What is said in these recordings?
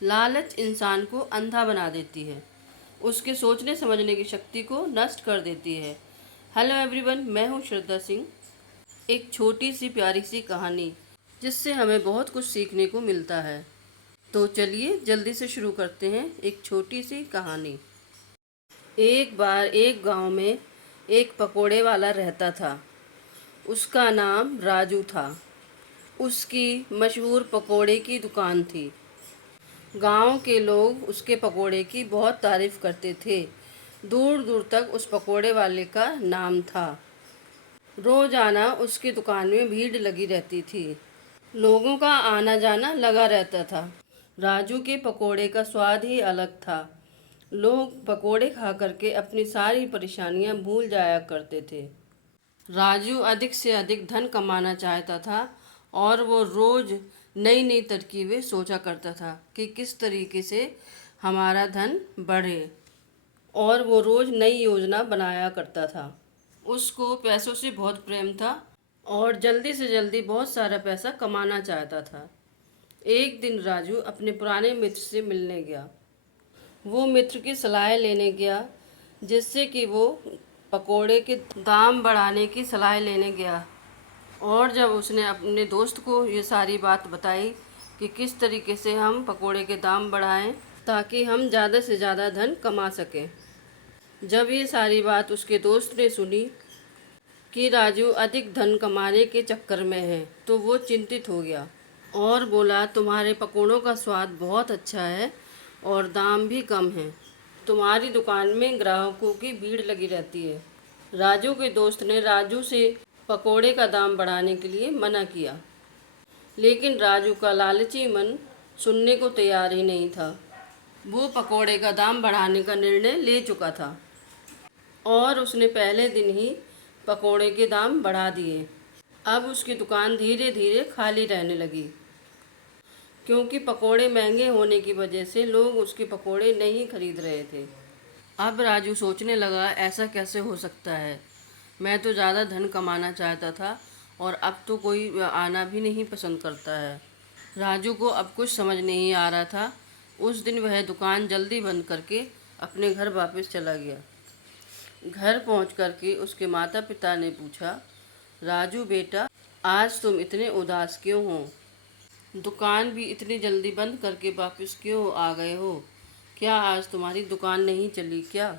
लालच इंसान को अंधा बना देती है, उसके सोचने समझने की शक्ति को नष्ट कर देती है। हेलो एवरीवन, मैं हूँ श्रद्धा सिंह। एक छोटी सी प्यारी सी कहानी जिससे हमें बहुत कुछ सीखने को मिलता है। तो चलिए जल्दी से शुरू करते हैं एक छोटी सी कहानी। एक बार एक गांव में एक पकोड़े वाला रहता था। उसका नाम राजू था। उसकी मशहूर पकोड़े की दुकान थी। गांव के लोग उसके पकोड़े की बहुत तारीफ करते थे। दूर दूर तक उस पकोड़े वाले का नाम था। रोजाना उसकी दुकान में भीड़ लगी रहती थी। लोगों का आना जाना लगा रहता था। राजू के पकोड़े का स्वाद ही अलग था। लोग पकोड़े खा करके अपनी सारी परेशानियां भूल जाया करते थे। राजू अधिक से अधिक धन कमाना चाहता था और वो रोज नई नई तरकीबें सोचा करता था कि किस तरीके से हमारा धन बढ़े, और वो रोज नई योजना बनाया करता था। उसको पैसों से बहुत प्रेम था और जल्दी से जल्दी बहुत सारा पैसा कमाना चाहता था। एक दिन राजू अपने पुराने मित्र से मिलने गया। वो मित्र की सलाह लेने गया, जिससे कि वो पकोड़े के दाम बढ़ाने की सलाह लेने गया। और जब उसने अपने दोस्त को ये सारी बात बताई कि किस तरीके से हम पकोड़े के दाम बढ़ाएं ताकि हम ज़्यादा से ज़्यादा धन कमा सकें। जब ये सारी बात उसके दोस्त ने सुनी कि राजू अधिक धन कमाने के चक्कर में है, तो वो चिंतित हो गया और बोला, तुम्हारे पकोड़ों का स्वाद बहुत अच्छा है और दाम भी कम है। तुम्हारी दुकान में ग्राहकों की भीड़ लगी रहती है। राजू के दोस्त ने राजू से पकोड़े का दाम बढ़ाने के लिए मना किया, लेकिन राजू का लालची मन सुनने को तैयार ही नहीं था। वो पकोड़े का दाम बढ़ाने का निर्णय ले चुका था और उसने पहले दिन ही पकोड़े के दाम बढ़ा दिए। अब उसकी दुकान धीरे धीरे खाली रहने लगी, क्योंकि पकोड़े महंगे होने की वजह से लोग उसके पकोड़े नहीं खरीद रहे थे। अब राजू सोचने लगा, ऐसा कैसे हो सकता है? मैं तो ज़्यादा धन कमाना चाहता था और अब तो कोई आना भी नहीं पसंद करता है। राजू को अब कुछ समझ नहीं आ रहा था। उस दिन वह दुकान जल्दी बंद करके अपने घर वापस चला गया। घर पहुंच करके उसके माता पिता ने पूछा, राजू बेटा, आज तुम इतने उदास क्यों हो? दुकान भी इतनी जल्दी बंद करके वापस क्यों आ गए हो? क्या आज तुम्हारी दुकान नहीं चली क्या?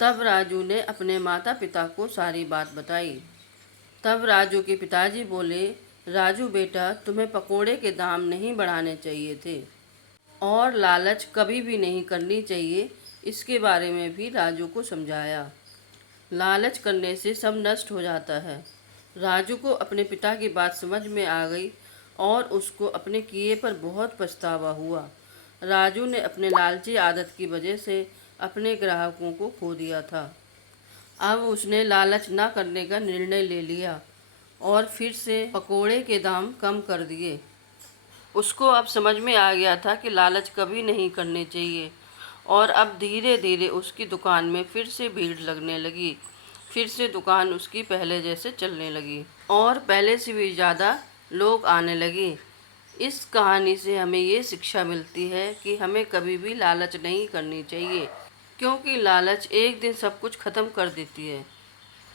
तब राजू ने अपने माता पिता को सारी बात बताई। तब राजू के पिताजी बोले, राजू बेटा, तुम्हें पकोड़े के दाम नहीं बढ़ाने चाहिए थे और लालच कभी भी नहीं करनी चाहिए। इसके बारे में भी राजू को समझाया। लालच करने से सब नष्ट हो जाता है। राजू को अपने पिता की बात समझ में आ गई और उसको अपने किए पर बहुत पछतावा हुआ। राजू ने अपने लालची आदत की वजह से अपने ग्राहकों को खो दिया था। अब उसने लालच न करने का निर्णय ले लिया और फिर से पकोड़े के दाम कम कर दिए। उसको अब समझ में आ गया था कि लालच कभी नहीं करनी चाहिए, और अब धीरे धीरे उसकी दुकान में फिर से भीड़ लगने लगी। फिर से दुकान उसकी पहले जैसे चलने लगी और पहले से भी ज़्यादा लोग आने लगे। इस कहानी से हमें ये शिक्षा मिलती है कि हमें कभी भी लालच नहीं करनी चाहिए, क्योंकि लालच एक दिन सब कुछ ख़त्म कर देती है।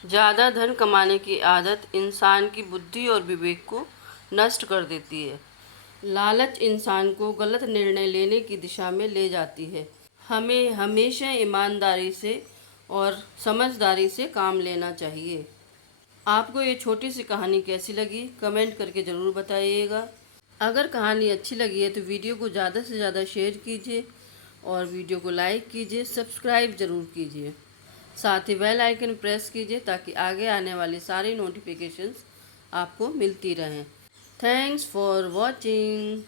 ज़्यादा धन कमाने की आदत इंसान की बुद्धि और विवेक को नष्ट कर देती है। लालच इंसान को गलत निर्णय लेने की दिशा में ले जाती है। हमें हमेशा ईमानदारी से और समझदारी से काम लेना चाहिए। आपको ये छोटी सी कहानी कैसी लगी, कमेंट करके ज़रूर बताइएगा। अगर कहानी अच्छी लगी है तो वीडियो को ज़्यादा से ज़्यादा शेयर कीजिए और वीडियो को लाइक कीजिए, सब्सक्राइब ज़रूर कीजिए। साथ ही बेल आइकन प्रेस कीजिए ताकि आगे आने वाली सारी नोटिफिकेशंस आपको मिलती रहें। Thanks for watching.